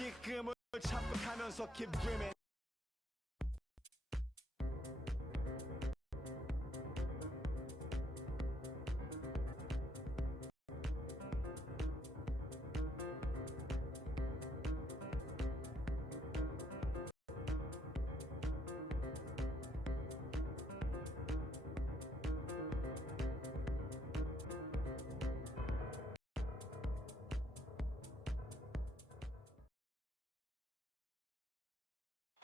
시금을 참고하면서 keep dreaming.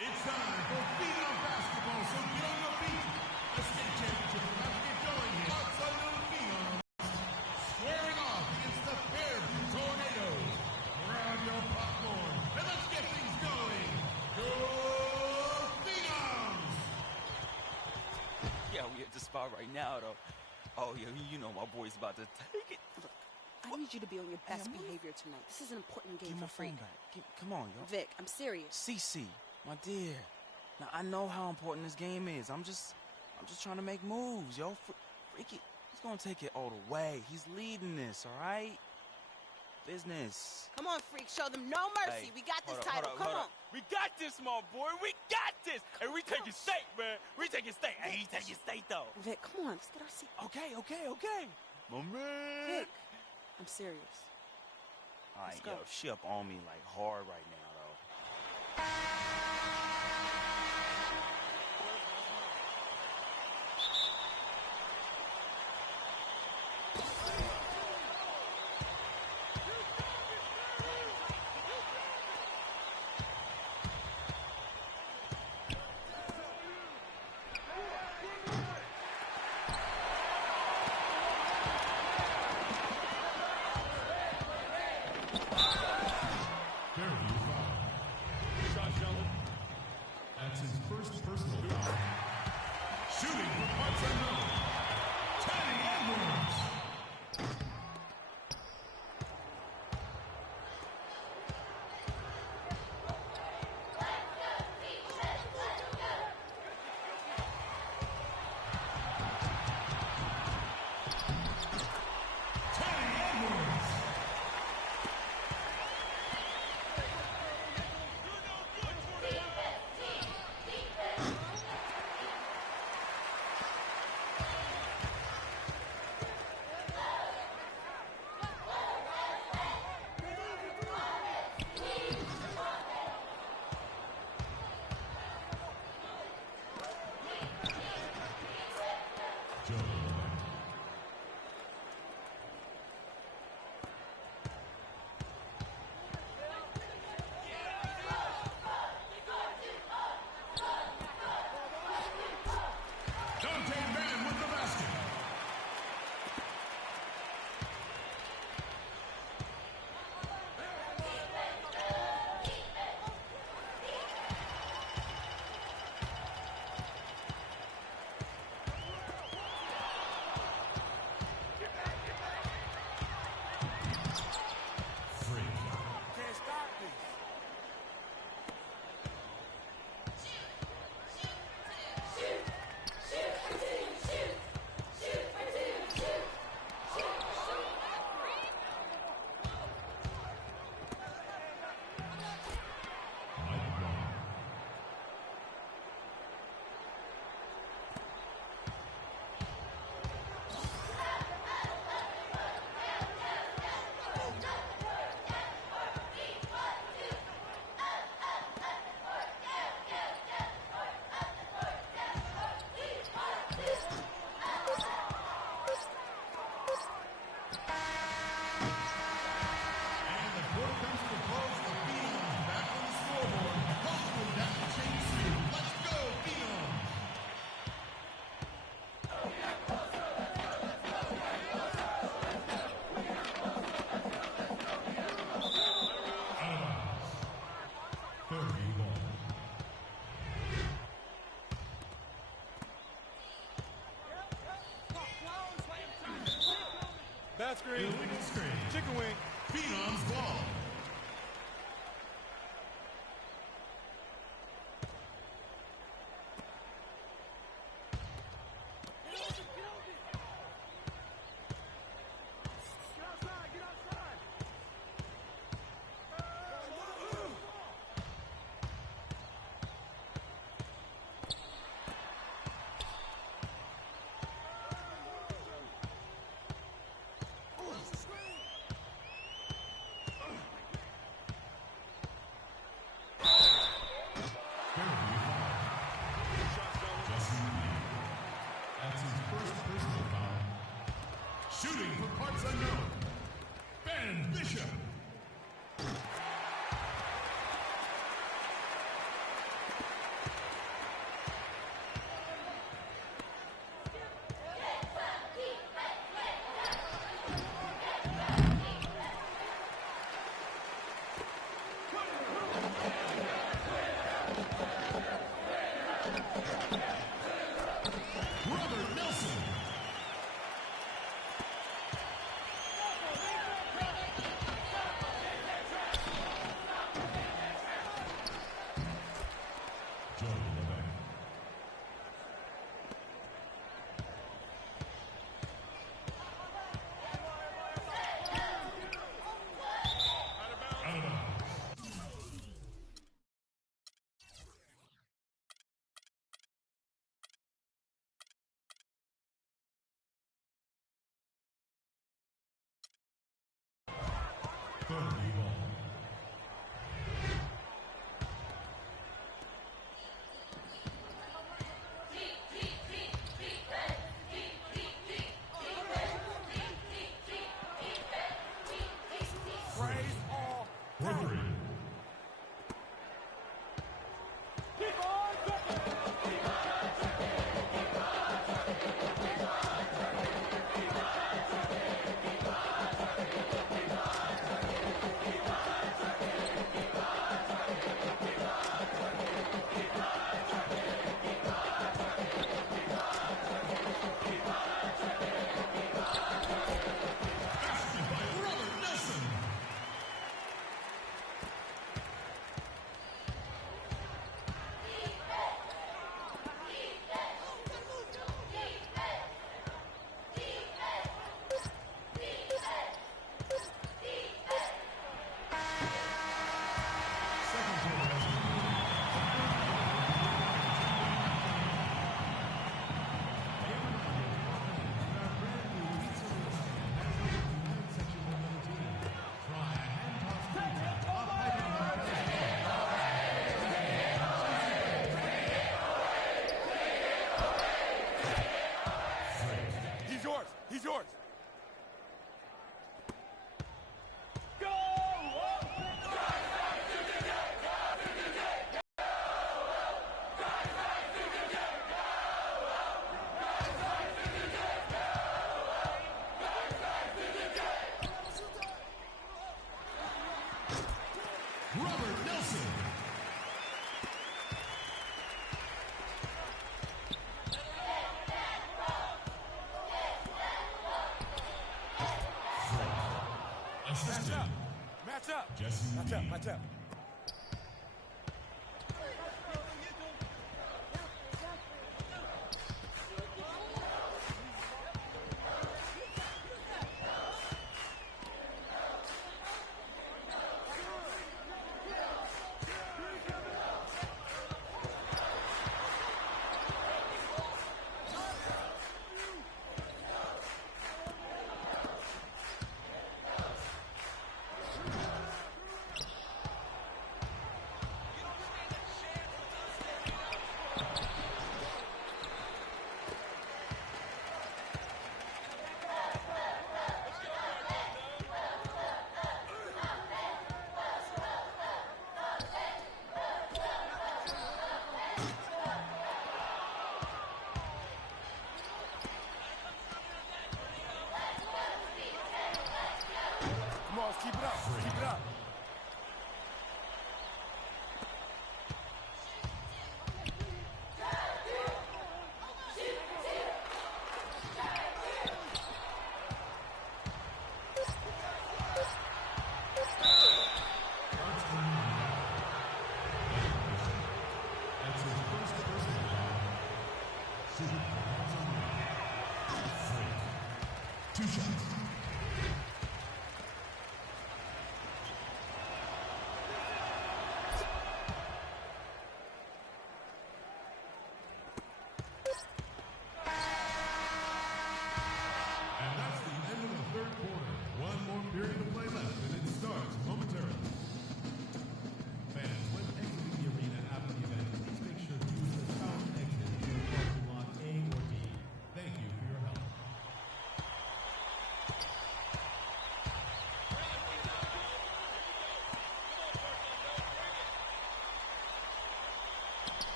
It's time for Phenom basketball, so get on your feet. The state championship is about to get going here. Outside little Phenoms squaring off against the Fairview Tornadoes. Grab your popcorn and let's get things going. Go Phenoms! Yeah, we at the spot right now, though. Oh, yeah, you know my boy's about to take it. Look, I need you to be on your best behavior tonight. This is an important game Give my for Freak. phone back. Come on, yo. Vic, I'm serious. CC, my dear. Now, I know how important this game is. I'm just trying to make moves, yo. Freaky, he's gonna take it all the way. He's leading this, all right? Business. Come on, Freak, show them no mercy. Hey, We got this hold title. up, Come hold on. up. We got this, my boy. We got this. And we taking state, man. We taking state. Hey, he taking state, though. Vic, come on, let's get our seat. Okay. My man. Vic, I'm serious. All right, Let's go. yo, she up on me like hard right now, though. Fairview foul. Shot Sheldon. That's his first personal foul. Shooting from parts unknown. Teddy Edwards. Teddy Edwards. Joe in the back. Dante Mann with the basket. Freak. Can't stop this. Mike Brown. And the quarter comes to a close. The Phenoms back on the scoreboard. Hopefully that will change soon. Let's go, Phenoms! Out of bounds. Fairview ball. Back screen. Illegal screen. Chicken wing. Phenoms ball. He's yours. Robert Nelson. Assistant. Match up. Jesse Match up. Lee. Match up.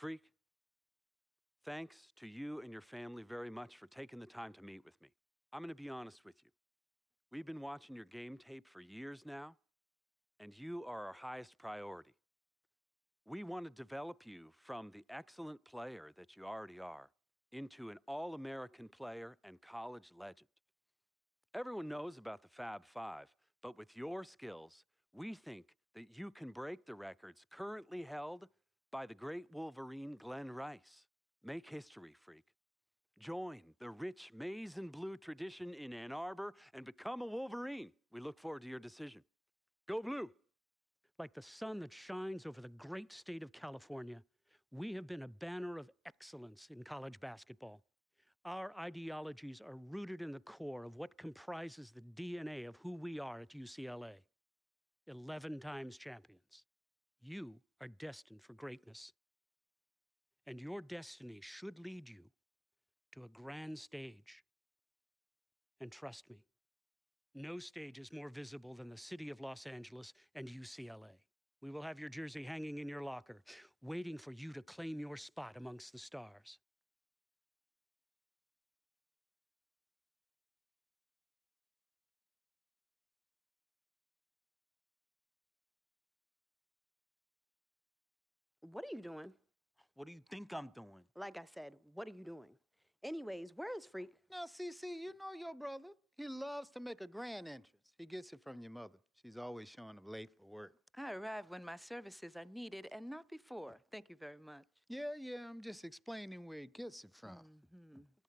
Freak, thanks to you and your family very much for taking the time to meet with me. I'm going to be honest with you. We've been watching your game tape for years now, and you are our highest priority. We want to develop you from the excellent player that you already are into an all-American player and college legend. Everyone knows about the Fab Five, but with your skills, we think that you can break the records currently held by the great Wolverine Glenn Rice. Make history, Freak. Join the rich maize and blue tradition in Ann Arbor and become a Wolverine. We look forward to your decision. Go Blue! Like the sun that shines over the great state of California, we have been a banner of excellence in college basketball. Our ideologies are rooted in the core of what comprises the DNA of who we are at UCLA. 11 times champions. You are destined for greatness. And your destiny should lead you to a grand stage. And trust me, no stage is more visible than the city of Los Angeles and UCLA. We will have your jersey hanging in your locker, waiting for you to claim your spot amongst the stars. What are you doing? What do you think I'm doing? Like I said, what are you doing? Anyways, where is Freak? Now, CC, you know your brother. He loves to make a grand entrance. He gets it from your mother. She's always showing up late for work. I arrive when my services are needed and not before. Thank you very much. Yeah, I'm just explaining where he gets it from.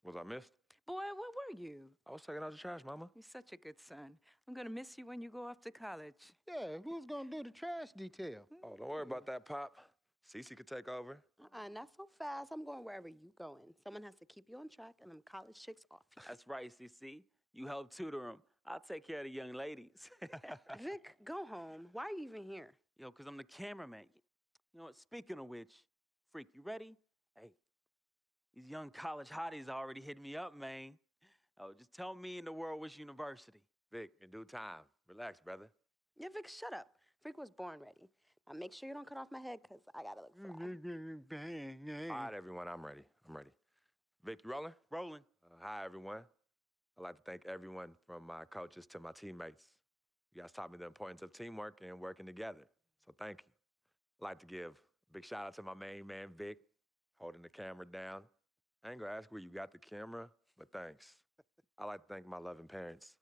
Was I missed? Boy, where were you? I was taking out the trash, Mama. You're such a good son. I'm going to miss you when you go off to college. Yeah, who's gonna do the trash detail? Oh, don't worry about that, Pop. Cece could take over. Not so fast. I'm going wherever you going. Someone has to keep you on track and them college chicks off. That's right, CC. You help tutor them. I'll take care of the young ladies. Vic, go home. Why are you even here? Yo, because I'm the cameraman. You know what? Speaking of which, Freak, you ready? Hey, these young college hotties already hit me up, man. Oh, just tell me in the world which university. Vic, in due time. Relax, brother. Yeah, Vic, shut up. Freak was born ready. Now make sure you don't cut off my head, because I got to look fly. All right, everyone, I'm ready. Vic, you rolling? Rolling. Hi, everyone. I'd like to thank everyone from my coaches to my teammates. You guys taught me the importance of teamwork and working together, so thank you. I'd like to give a big shout out to my main man, Vic, holding the camera down. I ain't gonna ask where you got the camera, but thanks. I'd like to thank my loving parents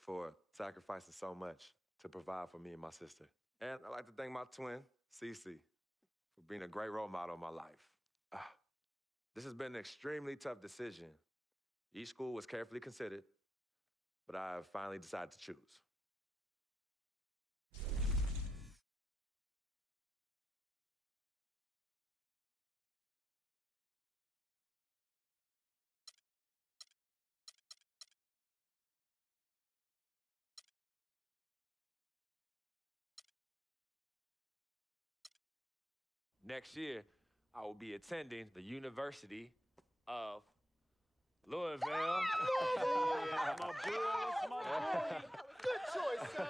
for sacrificing so much to provide for me and my sister. And I'd like to thank my twin, Cece, for being a great role model in my life. This has been an extremely tough decision. Each school was carefully considered, but I have finally decided to choose. Next year, I will be attending the University of Louisville. Yeah, my boy. Good choice, son.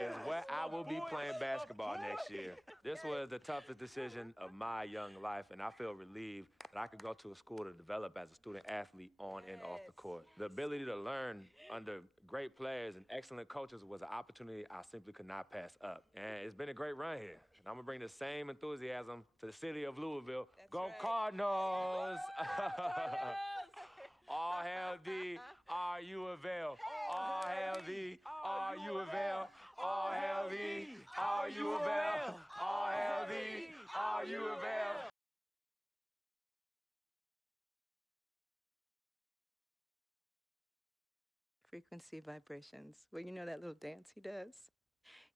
Is where I will be playing basketball next year. This was the toughest decision of my young life, and I feel relieved that I could go to a school to develop as a student athlete on and off the court. The ability to learn under great players and excellent coaches was an opportunity I simply could not pass up. And it's been a great run here. And I'm gonna bring the same enthusiasm to the city of Louisville. Go right. Cardinals! All hail thee, R.U.of.L. All hail thee, R.U.of.L. All hail thee, R.U.of.L. All hail thee, R.U.of.L. Frequency vibrations. Well, you know that little dance he does?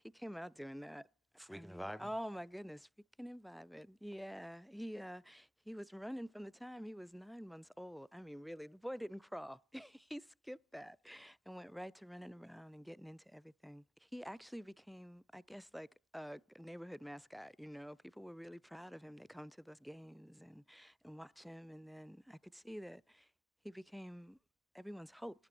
He came out doing that. Freaking and vibing? Oh my goodness, freaking and vibing. Yeah, he was running from the time he was 9 months old. I mean, really, the boy didn't crawl. He skipped that and went right to running around and getting into everything. He actually became, I guess, like a neighborhood mascot, you know? People were really proud of him. They come to those games and watch him, and then I could see that he became everyone's hope.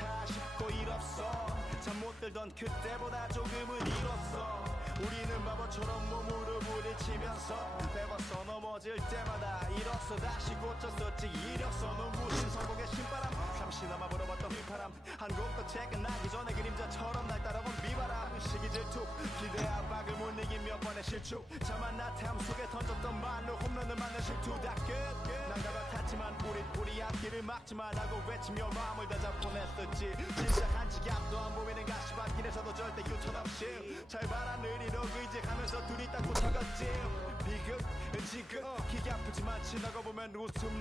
차 싣고 일 없어 잠 못 들던 그때보다 조금은 일었어 우리는 바보처럼 몸으로 부딪히면서 배웠어 넘어질 때마다 일었어 다시 고쳤었지 이력서는 무슨 성공의 신바람 잠시나마 불어봤던 휘파람 한 곡도 채 끝나기 전에 그림자처럼 날 따라온 비바람 시기 질투 기대 압박을 못 이긴 몇 번의 실축 자만 나태함 속에 던졌던 말로 홈런을 맞는 실투 다 끝 난가가 탔지만 우리 앞길을 막지 말라고 외치며 마음을 다잡 보냈었지 시작한 지갑도 안 보이는 가시밭길에서도 절대 유턴 없이 잘 봐라 느리로 의지하면서 둘이 딱 붙어갔지 비극 지극 기가 아프지만 지나가 보면 웃음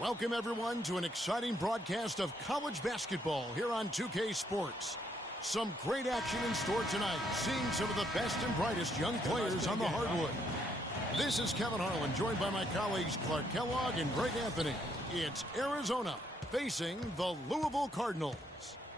Welcome, everyone, to an exciting broadcast of college basketball here on 2K Sports. Some great action in store tonight, seeing some of the best and brightest young players on the hardwood. This is Kevin Harlan, joined by my colleagues Clark Kellogg and Greg Anthony. It's Arizona facing the Louisville Cardinals.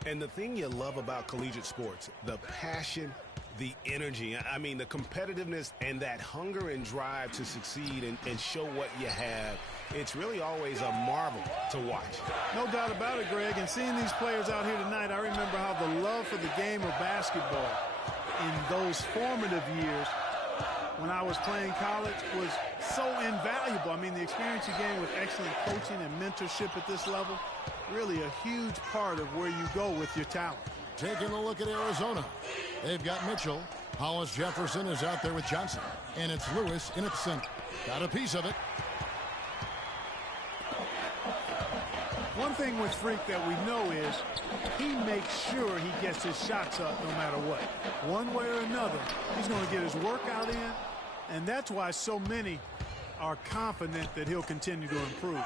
And the thing you love about collegiate sports, the passion, the energy, I mean, the competitiveness and that hunger and drive to succeed and show what you have. It's really always a marvel to watch. No doubt about it, Greg. And seeing these players out here tonight, I remember how the love for the game of basketball in those formative years when I was playing college was so invaluable. I mean, the experience you gain with excellent coaching and mentorship at this level, really a huge part of where you go with your talent. Taking a look at Arizona. They've got Mitchell. Hollis Jefferson is out there with Johnson. And it's Lewis in at the center. Got a piece of it. One thing with Freak that we know is he makes sure he gets his shots up no matter what. One way or another, he's going to get his workout in, and that's why so many are confident that he'll continue to improve.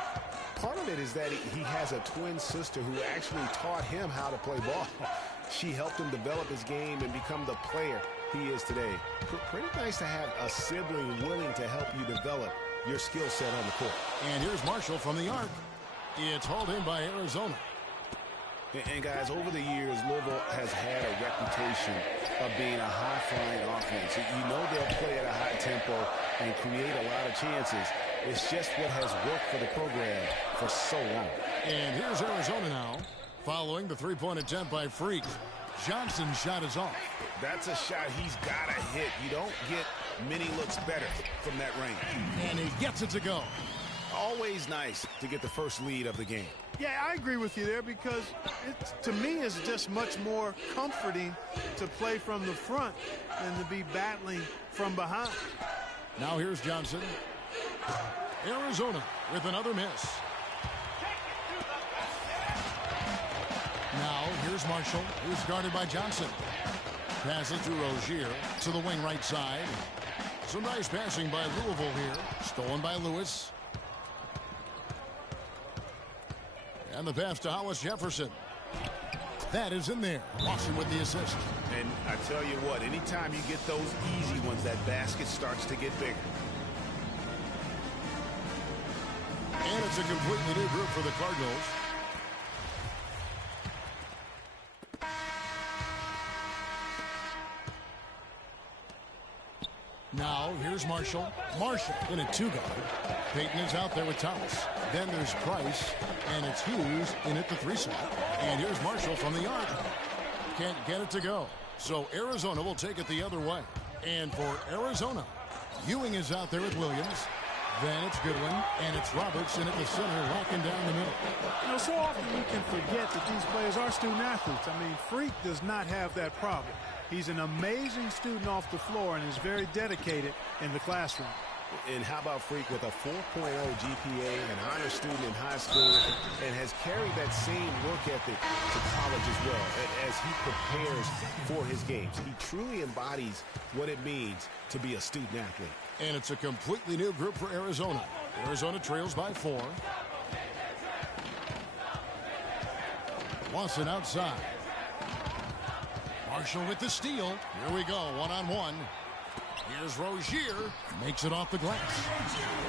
Part of it is that he has a twin sister who actually taught him how to play ball. She helped him develop his game and become the player he is today. Pretty nice to have a sibling willing to help you develop your skill set on the court. And here's Marshall from the arc. It's hauled in by Arizona. And guys, over the years, Louisville has had a reputation of being a high-flying offense. You know they'll play at a high tempo and create a lot of chances. It's just what has worked for the program for so long. And here's Arizona now, following the three-point attempt by Freak. Johnson's shot is off. That's a shot he's got to hit. You don't get many looks better from that range. And he gets it to go. Always nice to get the first lead of the game. Yeah, I agree with you there because to me it's just much more comforting to play from the front than to be battling from behind. Now here's Johnson. Arizona with another miss. Now here's Marshall, who's guarded by Johnson. Passes to Rozier to the wing right side. Some nice passing by Louisville here. Stolen by Lewis. And the pass to Hollis Jefferson. That is in there. Watson with the assist. And I tell you what, anytime you get those easy ones, that basket starts to get bigger. And it's a completely new group for the Cardinals. Now, here's Marshall. Marshall in a two-guard. Payton is out there with Thomas. Then there's Price, and it's Hughes in at the three slot. And here's Marshall from the arc. Can't get it to go. So Arizona will take it the other way. And for Arizona, Ewing is out there with Williams. Then it's Goodwin, and it's Robertson at the center, locking down the middle. You know, so often we can forget that these players are student athletes. I mean, Freak does not have that problem. He's an amazing student off the floor and is very dedicated in the classroom. And how about Freak with a 4.0 GPA, an honor student in high school, and has carried that same work ethic to college as well as he prepares for his games. He truly embodies what it means to be a student athlete. And it's a completely new group for Arizona. Arizona trails by 4. Lawson outside. Marshall with the steal. Here we go, one-on-one. Here's Rozier. Makes it off the glass.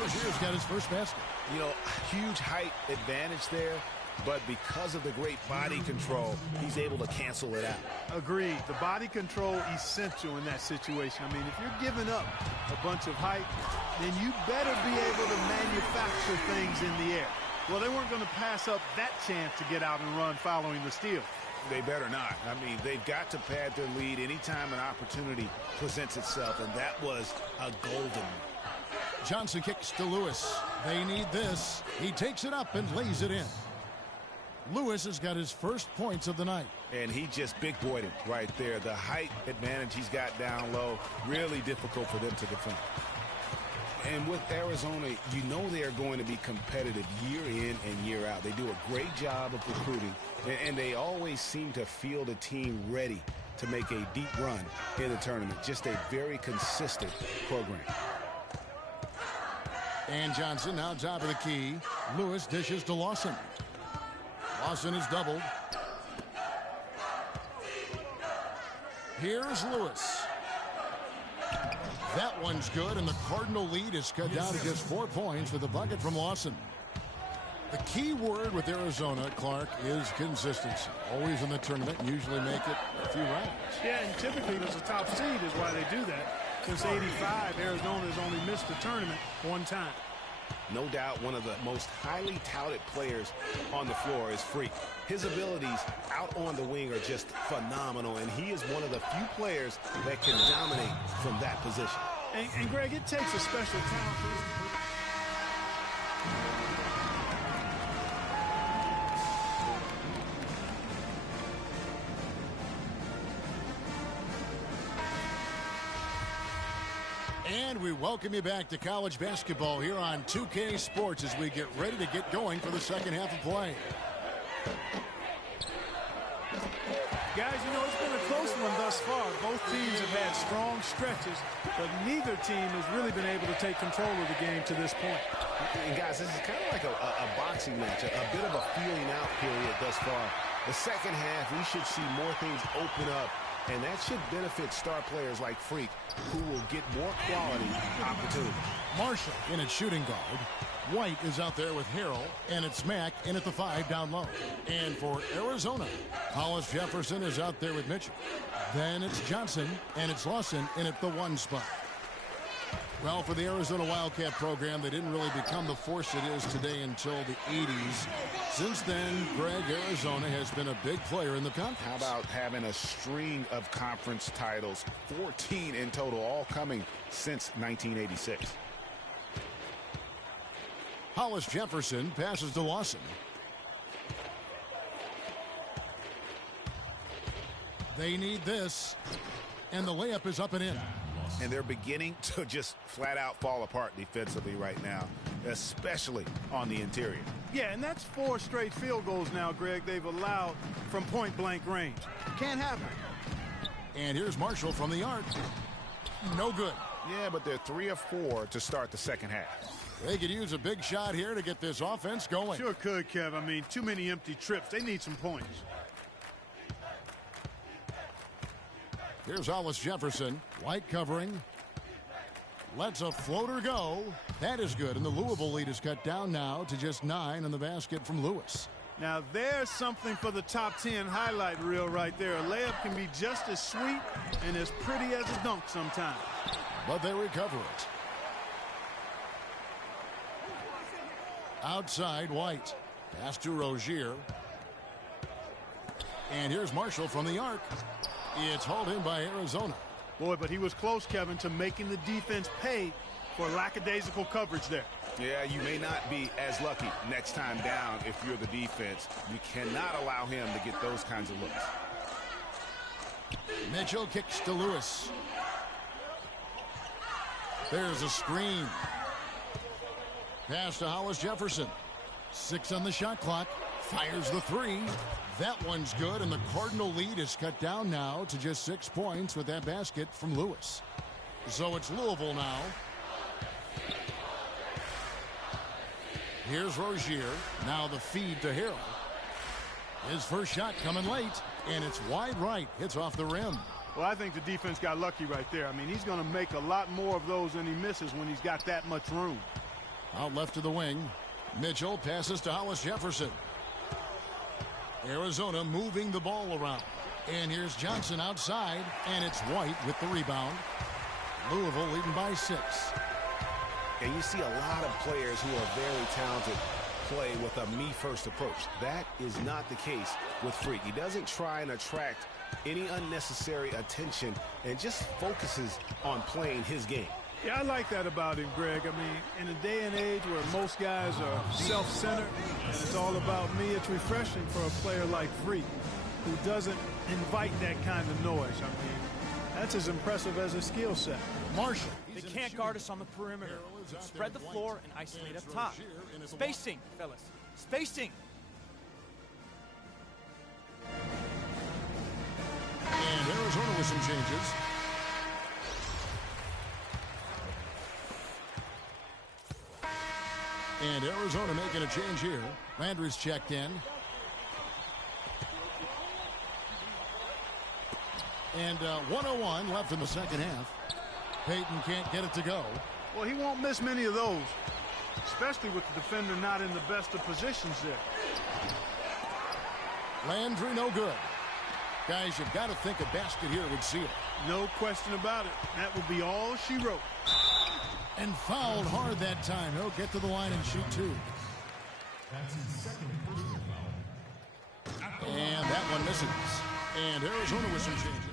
Rozier's got his first basket. You know, huge height advantage there, but because of the great body control, he's able to cancel it out. Agreed. The body control essential in that situation. I mean, if you're giving up a bunch of height, then you better be able to manufacture things in the air. Well, they weren't going to pass up that chance to get out and run following the steal. They better not. I mean, they've got to pad their lead anytime an opportunity presents itself, and that was a golden one. Johnson kicks to Lewis. They need this. He takes it up and lays it in. Lewis has got his first points of the night. And he just big-boyed it right there. The height advantage he's got down low, really difficult for them to defend. And with Arizona, you know they are going to be competitive year in and year out. They do a great job of recruiting, and they always seem to field a team ready to make a deep run in the tournament. Just a very consistent program. And Johnson now top of the key. Lewis dishes to Lawson. Lawson is doubled. Here's Lewis. That one's good, and the Cardinal lead is cut down to just 4 points with a bucket from Lawson. The key word with Arizona, Clark, is consistency. Always in the tournament, usually make it a few rounds. Yeah, and typically there's a top seed is why they do that. Since '85, Arizona has only missed the tournament one time. No doubt one of the most highly touted players on the floor is Freak. His abilities out on the wing are just phenomenal, and he is one of the few players that can dominate from that position. And Greg, it takes a special talent for this. And we welcome you back to college basketball here on 2K Sports as we get ready to get going for the second half of play. Guys, you know, it's been a close one thus far. Both teams have had strong stretches, but neither team has really been able to take control of the game to this point. And guys, this is kind of like a boxing match, a bit of a feeling out period thus far. The second half, we should see more things open up, and that should benefit star players like Freak, who will get more quality opportunity. Marshall in at shooting guard. White is out there with Harrell, and it's Mack in at the 5 down low. And for Arizona, Hollis Jefferson is out there with Mitchell. Then it's Johnson, and it's Lawson in at the 1 spot. Well, for the Arizona Wildcat program, they didn't really become the force it is today until the 80s. Since then, Greg, Arizona has been a big player in the conference. How about having a string of conference titles, 14 in total, all coming since 1986. Hollis Jefferson passes to Lawson. They need this, and the layup is up and in. And they're beginning to just flat out fall apart defensively right now, especially on the interior. Yeah, and that's 4 straight field goals now, Greg, they've allowed from point-blank range. Can't happen. And here's Marshall from the arc. No good. Yeah, but they're 3 of 4 to start the second half. They could use a big shot here to get this offense going. Sure could, Kev. I mean, too many empty trips. They need some points. Here's Hollis Jefferson. White covering. Lets a floater go. That is good. And the Louisville lead is cut down now to just 9 on the basket from Lewis. Now, there's something for the top 10 highlight reel right there. A layup can be just as sweet and as pretty as a dunk sometimes. But they recover it. Outside, White. Pass to Rozier. And here's Marshall from the arc. It's hauled in by Arizona. Boy, but he was close, Kevin, to making the defense pay for lackadaisical coverage there. Yeah, you may not be as lucky next time down if you're the defense. You cannot allow him to get those kinds of looks. Mitchell kicks to Lewis. There's a screen. Pass to Hollis Jefferson. 6 on the shot clock. Fires the 3. That one's good, and the Cardinal lead is cut down now to just 6 points with that basket from Lewis. So it's Louisville now. Here's Rozier. Now the feed to Harrell. His first shot coming late, and it's wide right. Hits off the rim. Well, I think the defense got lucky right there. I mean, he's going to make a lot more of those than he misses when he's got that much room. Out left to the wing. Mitchell passes to Hollis Jefferson. Arizona moving the ball around. And here's Johnson outside, and it's White with the rebound. Louisville leading by 6. And you see a lot of players who are very talented play with a me-first approach. That is not the case with Freak. He doesn't try and attract any unnecessary attention and just focuses on playing his game. Yeah, I like that about him, Greg. I mean, in a day and age where most guys are self-centered and it's all about me, it's refreshing for a player like Freak who doesn't invite that kind of noise. I mean, that's as impressive as his skill set. Marshall. They can't guard us on the perimeter. Spread the floor and isolate up top. Spacing, fellas. Spacing. And Arizona with some changes. And Arizona making a change here. Landry's checked in. And 1:01 left in the second half. Payton can't get it to go. Well, he won't miss many of those, especially with the defender not in the best of positions there. Landry no good. Guys, you've got to think a basket here would seal. No question about it. That would be all she wrote. And fouled hard that time. He'll get to the line and shoot 2. That's his second personal foul. And that one misses. And Arizona with some changes.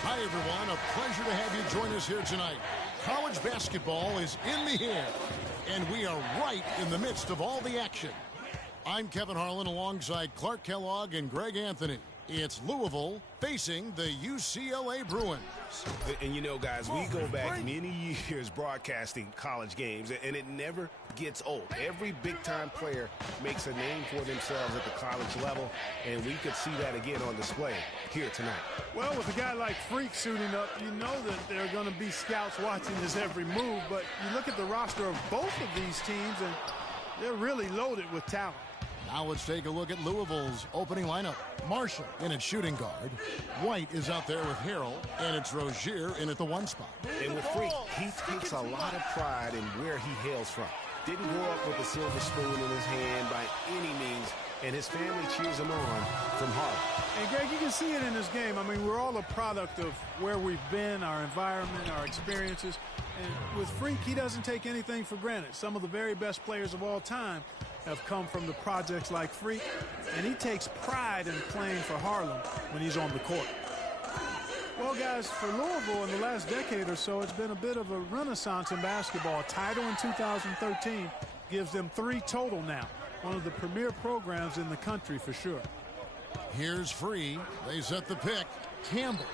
Hi, everyone. A pleasure to have you join us here tonight. College basketball is in the air, and we are right in the midst of all the action. I'm Kevin Harlan alongside Clark Kellogg and Greg Anthony. It's Louisville facing the UCLA Bruins. And you know, guys, we go back many years broadcasting college games, and it never gets old. Every big-time player makes a name for themselves at the college level, and we could see that again on display here tonight. Well, with a guy like Freak suiting up, you know that there are going to be scouts watching his every move, but you look at the roster of both of these teams, and they're really loaded with talent. Now let's take a look at Louisville's opening lineup. Marshall in at shooting guard. White is out there with Harrell, and it's Rozier in at the 1 spot. And with Freak, he takes a lot of pride in where he hails from. Didn't grow up with a silver spoon in his hand by any means, and his family cheers him on from Harlem. And Greg, you can see it in this game. I mean, we're all a product of where we've been, our environment, our experiences. And with Freak, he doesn't take anything for granted. Some of the very best players of all time have come from the projects like Freak, and he takes pride in playing for Harlem when he's on the court. Well, guys, for Louisville in the last decade or so, it's been a bit of a renaissance in basketball. A title in 2013 gives them 3 total now. One of the premier programs in the country for sure. Here's Free. They set the pick. Campbell.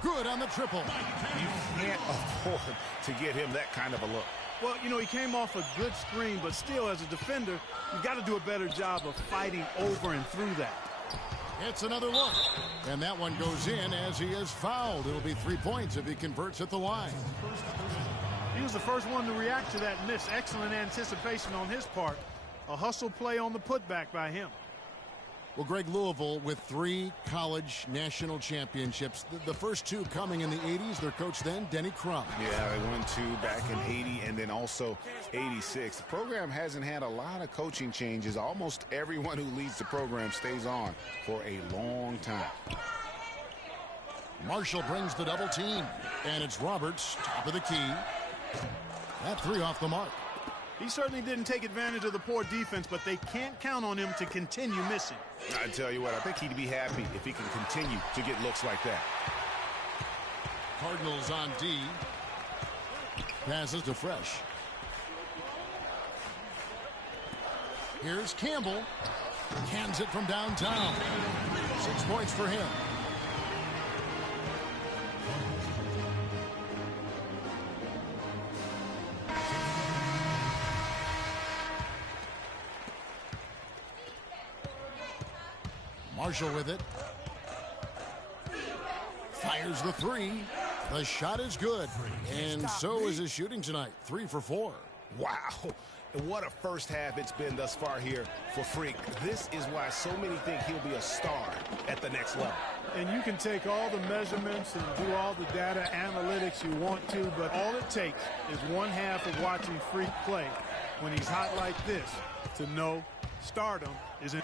Good on the triple. You can't afford to get him that kind of a look. Well, you know, he came off a good screen, but still, as a defender, you got to do a better job of fighting over and through that. It's another look, and that one goes in as he is fouled. It'll be 3 points if he converts at the line. He was the first one to react to that miss. Excellent anticipation on his part. A hustle play on the putback by him. Well, Greg, Louisville with 3 college national championships. The first 2 coming in the 80s. Their coach then, Denny Crum. Yeah, they won 2 back in 80 and then also 86. The program hasn't had a lot of coaching changes. Almost everyone who leads the program stays on for a long time. Marshall brings the double team, and it's Roberts, top of the key. That 3 off the mark. He certainly didn't take advantage of the poor defense, but they can't count on him to continue missing. I tell you what, I think he'd be happy if he can continue to get looks like that. Cardinals on D. Passes to Fresh. Here's Campbell. Cans it from downtown. 6 points for him. Marshall with it. Fires the 3. The shot is good. And so is his shooting tonight. 3 for 4. Wow. What a first half it's been thus far here for Freak. This is why so many think he'll be a star at the next level. And you can take all the measurements and do all the data analytics you want to, but all it takes is one half of watching Freak play when he's hot like this to know stardom is in